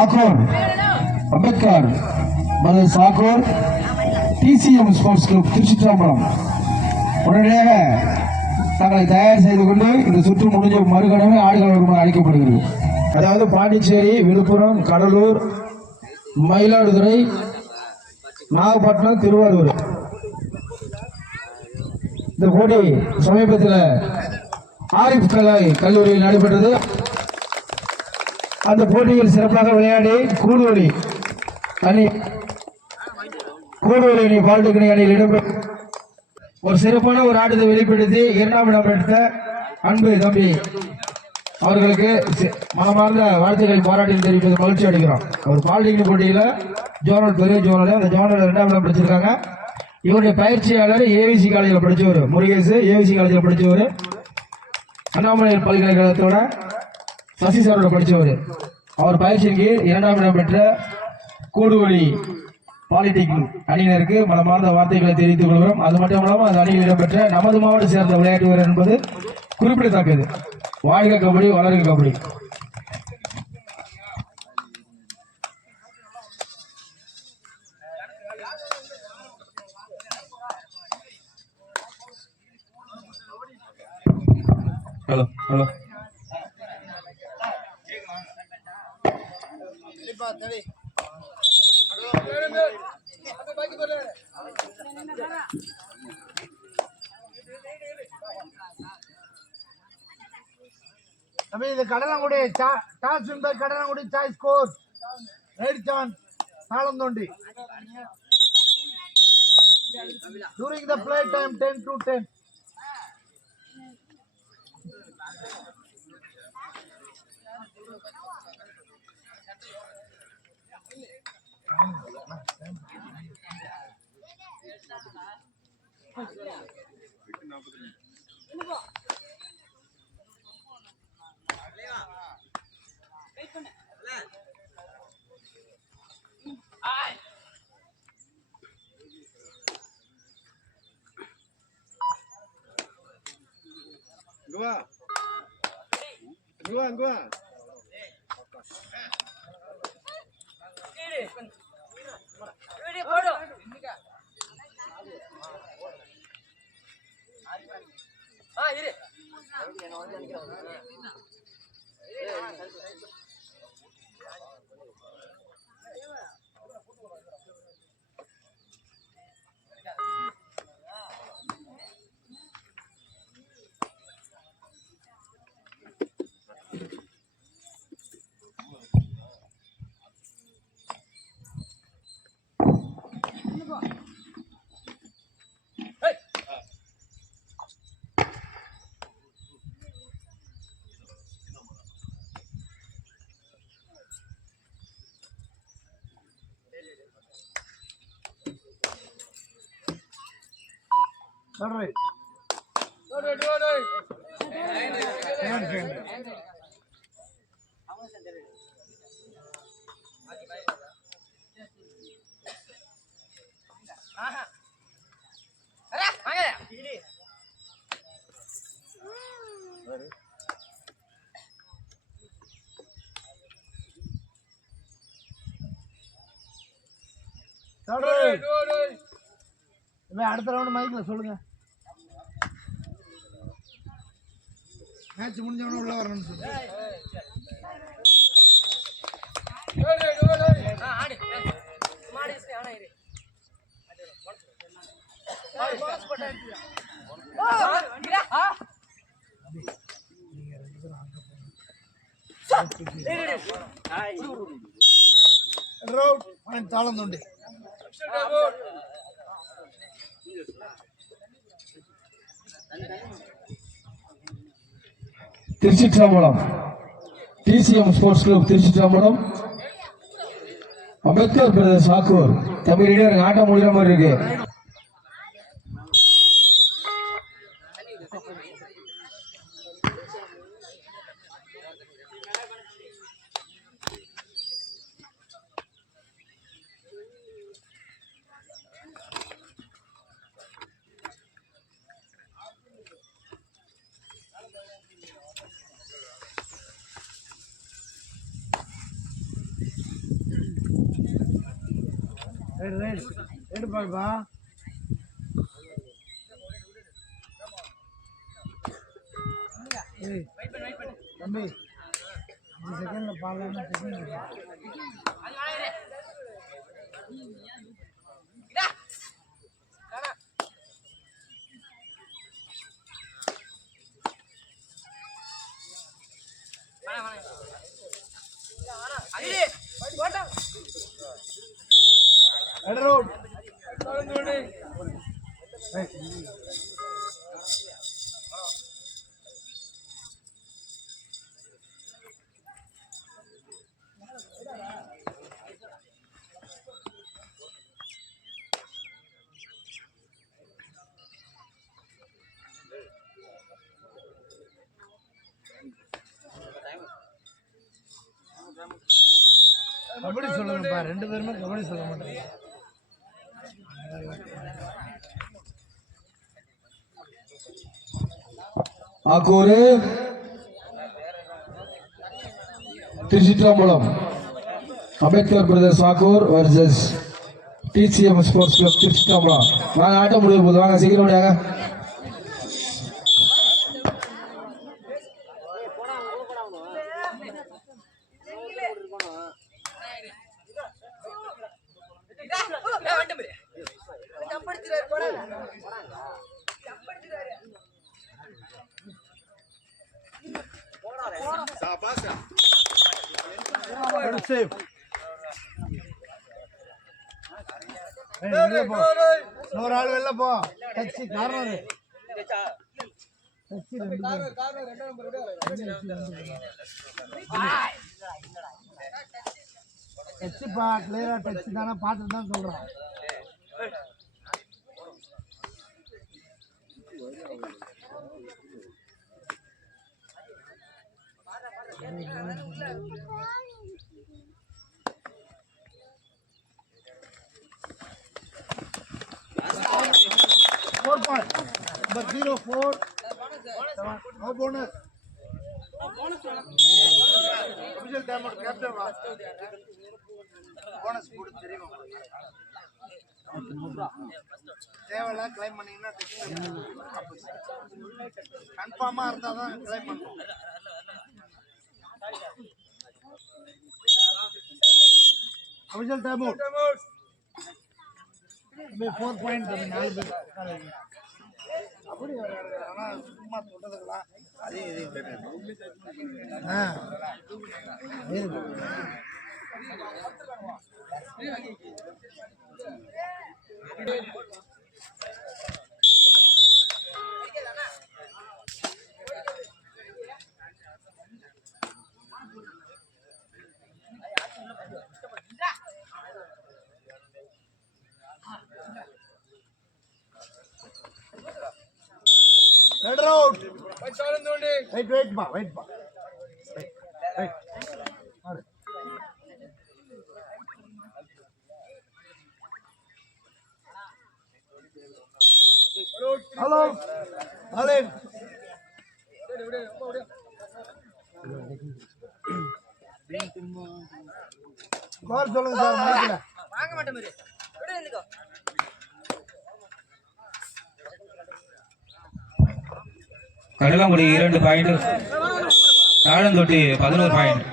Akkur Ambedkar brothers Akkur TCM sports club Thiruchitrambalam. உடனடியாக தங்களை தயார் செய்து கொண்டு இந்த சுற்று முடிஞ்ச மறுகணமே ஆடுகள அழைக்கப்படுகிறது. அதாவது பாண்டிச்சேரி விழுப்புரம் கடலூர் மயிலாடுதுறை நாகப்பட்டினம் திருவாரூர். இந்த போட்டி சமீபத்தில் ஆரிஃப் கலை கல்லூரியில் நடைபெற்றது. அந்த போட்டியில் சிறப்பாக விளையாடி கூடுவலி அணி கூடுவலி அணி பாலிடெக்னிக் அணியில் இடம்பெற்ற ஒரு சிறப்பான ஒரு ஆட்டத்தை வெளிப்படுத்தி இரண்டாம் இடம் எடுத்த அன்பு தம்பி அவர்களுக்கு மனமார்ந்த வாழ்த்துக்களை பாராட்டி தெரிவிப்பது மகிழ்ச்சி அடைகிறோம். அவர் பாலிடெக்னிக் போட்டியில் ஜோனல் பெரிய ஜோனல் அந்த ஜோனல் இரண்டாம் இடம் படிச்சிருக்காங்க. இவருடைய பயிற்சியாளர் ஏவிசி காலேஜில் படித்தவர் முருகேசு ஏவிசி காலேஜில் படித்தவர் அண்ணாமலை பல்கலைக்கழகத்தோட சசி சாரோட படித்தவர். அவர் பயிற்சியின் கீழ் இரண்டாம் இடம் பெற்ற கூடுவொலி பாலிடெக்னிக் அணியினருக்கு மனமார்ந்த வார்த்தைகளை தெரிவித்துக் கொள்கிறோம். அது மட்டும் இல்லாமல் அந்த அணியில் இடம்பெற்ற நமது மாவட்டம் சேர்ந்த விளையாட்டு வீரர் என்பது குறிப்பிடத்தக்கது. வாழ்க கபடி வளர்க கபடி ஹலோ ஹலோ தம்பி இது Kadalangudi toss win by Kadalangudi choice court right chance Thalanthondi during the play time 10 to 10 இங்க 누가? 누가 누가? 아 이래. சொல்றே அடுத்த ரவுண்ட் மைக்கில் சொல்லுங்க. மேட்ச் முடிஞ்சவன உள்ள வரணும்னு சொல்லுங்க route point Thalanthondi. Thiruchitrambalam. TCM sports club Thiruchitrambalam. Ambedkar brothers Akkur தமிழிடையே எனக்கு ஆட்டம் முடிகிற மாதிரி இருக்கு. ரைட் ரைட் ரைட் பாருப்பா தம்பி அஞ்சு பாடலாம் கபடி சொல்லுங்கப்பா ரெண்டு பேருமே கபடி சொல்ல மாட்டேங்க. Akkur Thiruchitrambalam. Ambedkar brothers Akkur versus TCM sports club Thiruchitrambalam. வாங்க ஆட்டம் முடிய போது வாங்க சீக்கிரம் முடியாங்க Sabasa. போ. இன்னொரு ஆள் வெளில போ டச்சி கார்னர் டச்சுப்பா ரெண்டு பேர். டச்சு தானே பார்த்துட்டு தான் சொல்றேன் four point number zero four no bonus Abhishek டேமோட captain bonus போடு தெரியும் தேவையில்ல கிளைம் பண்ணீங்கன்னா கன்ஃபார்மாக இருந்தால் தான் கிளைம் பண்ணுவோம் official time out four point நாலு பேர் அப்படி ஆனா சும்மா சொல்றதுக்கெல்லாம் அதே இதே ஆ. இது. Red road. Wait, wait, ba, wait, ba. Wait, wait. All right. Hello. Alin. Score சொல்லுங்க சார் மைக்ல வாங்க மாட்டேன் கடலங்குடி இரண்டு பாயிண்ட் தாழந்தொட்டி பதினோரு பாயிண்ட்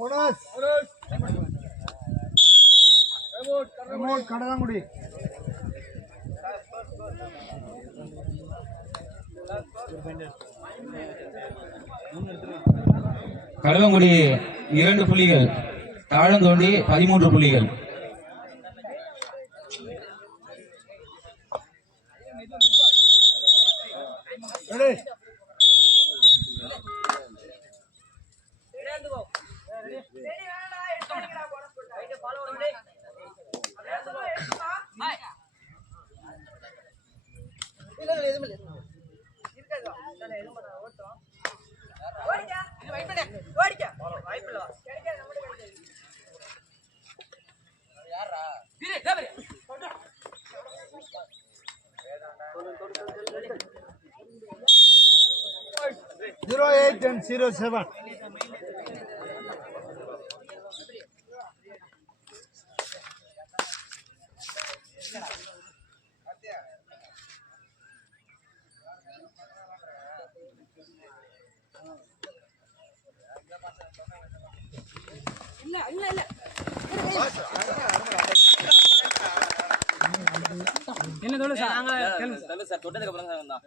போனஸ். ரிமோட் கடலாங்குடி கடலங்குடி இரண்டு புள்ளிகள் தாழந்தோண்டி பதிமூன்று புள்ளிகள் ரெடி எதுவும் இல்லை இருக்காதா தானே எதுவும் பண்ண ஓட்டும் ஓடிக்க இது வெயிட் பண்ணு ஓடிக்க வாய்ப்பு இல்ல கிடைக்காது நம்மளுக்கு கிடைக்காது யாரா இரு தேவரி zero eight and zero seven இல்ல இல்ல இல்ல என்ன சார்? நாங்க சார். தொட்டதுக்கு அப்புறம் தான் வந்தான்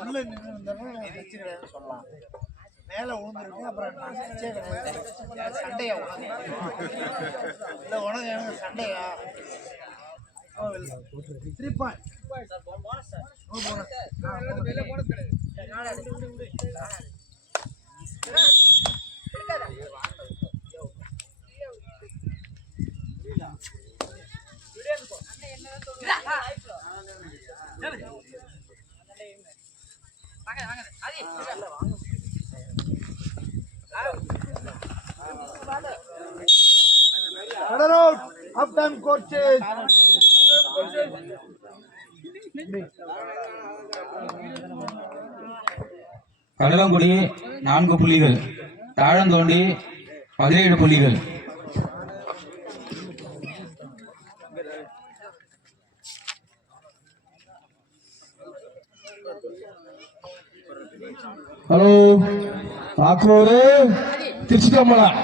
உள்ள நின்று இருந்தாலும் வச்சு கிடையாதுன்னு சொல்லலாம் மேல விழுந்துருக்கு அப்புறம் நான் கிடையாது சண்டையா உனக்கு இல்ல உனக்கு எனக்கு சண்டையா த்ரீ பாயிண்ட் அது Order out. Half time coaches. Kadalangudi நான்கு புள்ளிகள். தாழந்தோண்டி பதினேழு புள்ளிகள். Hello Akkur Thiruchitrambalam.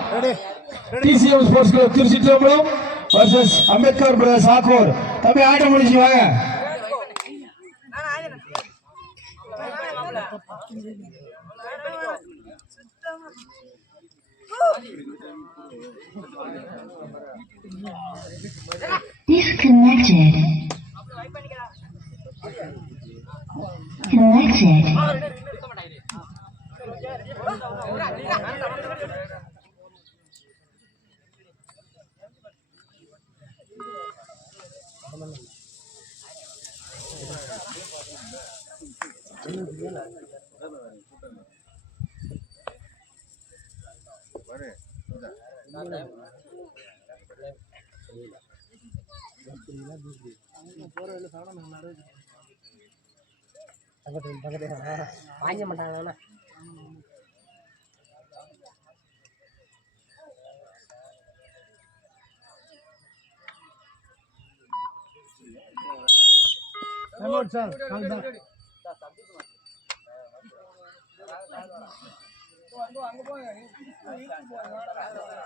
TCM sports club Thiruchitrambalam versus Ambedkar brothers Akkur தம்பி ஆட்டம் முடிச்சு வாங்க நான் ஆயிரம் Disconnected. Connected. Time out, sir. Calm down. வந்துடா மேலதான் நம்புறியா வந்து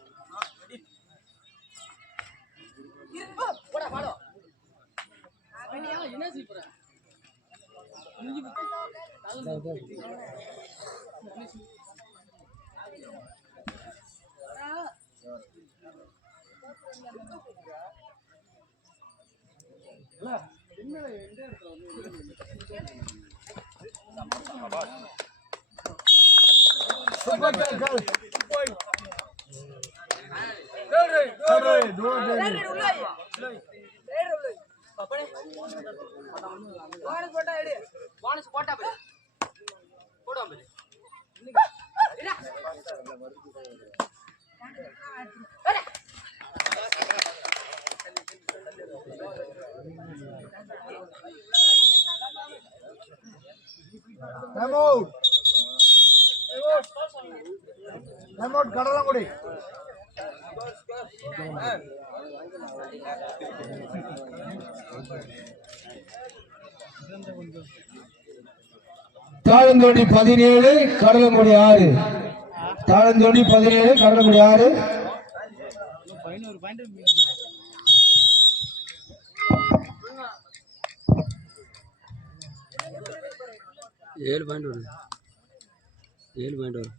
என்ன செய்ய போற Super tackle. Sorry, don't do it. Bonus போட்டா எடு போனஸ் போட்டா பாரு போடுவோம் பாரு இரு. ஏறு. Time out. Time out, Kadalangudi. தாழந்தோண்டி பதினேழு கடலங்குடி ஆறு. தாழந்தோண்டி பதினேழு கடலங்குடி ஆறு. ஏழு பாயிண்ட் வருது. ஏழு பாயிண்ட் வரும்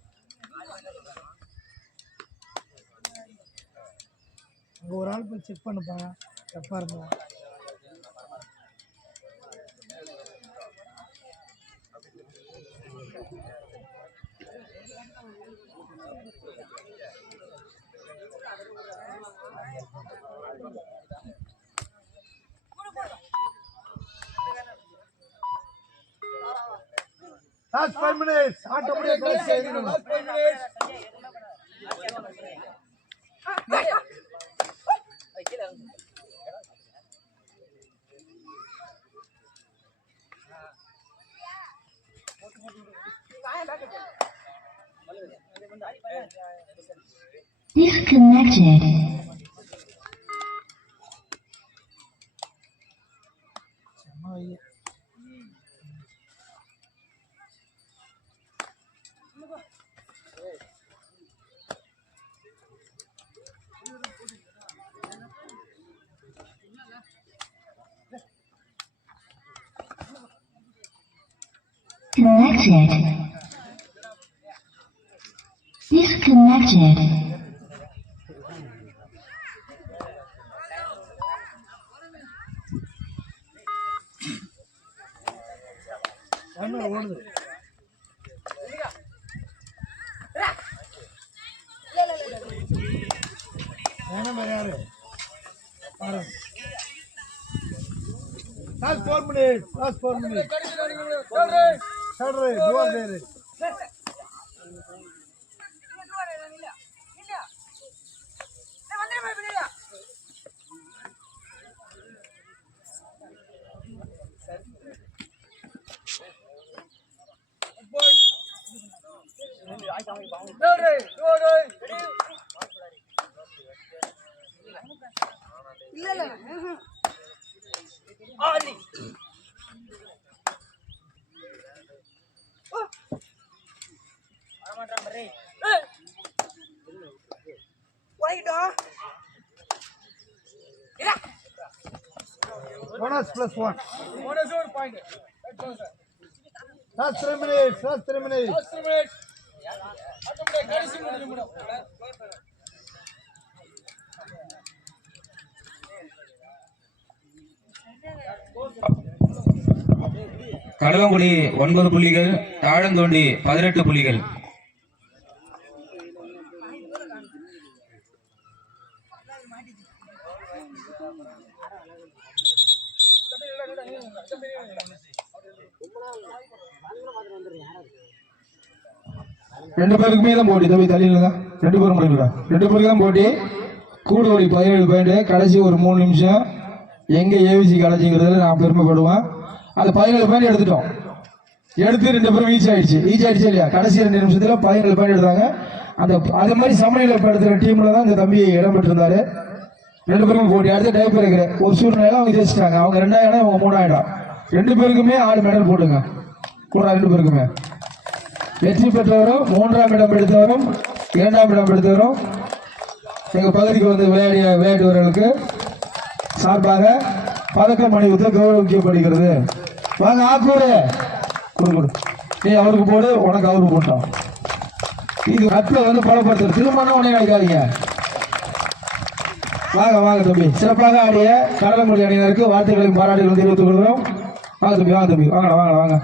ஒரு ஆள் போய் செக் பண்ணுப்பா. தப்பாக இருந்தா Last five minutes. ஆட்டப்படியே கடைசி ஐந்து நிமிடம். Disconnected. Connected. Disconnected. Camera ஓடுது வேணாம் யாரு பாருங்க last four minutes last four minutes third right your there bonus plus one last three minutes last three minutes Kadalangudi ஒன்பது புள்ளிகள் தாழந்தோண்டி பதினெட்டு புள்ளிகள். ரெண்டு பேருக்குமே தான் போட்டி. தம்பி தள்ளிடுங்க. ரெண்டு பேரும் முடியல ரெண்டு பேருக்கு தான் போட்டி. கூடுவடி பதினேழு பாயிண்ட் கடைசி ஒரு மூணு நிமிஷம். எங்கே ஏவிசி கடைசிங்கிறதுல நான் பெருமைப்படுவேன். அந்த பதினேழு பாயிண்ட் எடுத்துட்டோம். எடுத்து ரெண்டு பேரும் ஈச் ஆயிடுச்சு. ஈச் ஆயிடுச்சு இல்லையா? கடைசி ரெண்டு நிமிஷத்தில் பதினேழு பாயிண்ட் எடுத்தாங்க. அந்த அது மாதிரி சமையல எடுத்துகிற டீமில் தான் இந்த தம்பி இடம் பெற்றிருந்தாரு ரெண்டு பேருக்கும் போட்டி அடுத்து டை இருக்கிறேன் ஒரு சூழ்நிலை அவங்க ஜெயிச்சிட்டாங்க. அவங்க ரெண்டாயிரம் அவங்க மூணாயிரம். ரெண்டு பேருக்குமே ஆறு மெடல் போட்டுங்க கூட ரெண்டு பேருக்குமே வெற்றி பெற்றவரும் மூன்றாம் இடம் எடுத்தவரும் இரண்டாம் இடம் எடுத்தவரும் எங்கள் பகுதிக்கு வந்து விளையாடிய விளையாடுவர்களுக்கு சார்பாக பதக்கம் அணிவித்து கௌரவிக்கப்படுகிறது. வாங்க ஆக்கூரு கொடு கொடு. நீ அவருக்கு போடு உனக்கு அவருக்கு போட்டோம். இது நட்பை வந்து பலப்படுத்துறது திருமணம் உடனே கிடைக்காதீங்க வாங்க வாங்க தம்பி. சிறப்பாக ஆடிய கடலமொழி அணியினருக்கு வார்த்தைகளையும் பாராட்டுகளையும் தெரிவித்துக் கொள்கிறோம். வாங்க தம்பி வாங்க தம்பி. வாங்கடா வாங்கடா வாங்க.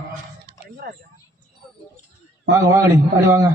வாங்க வாங்கடி. அடி வாங்க.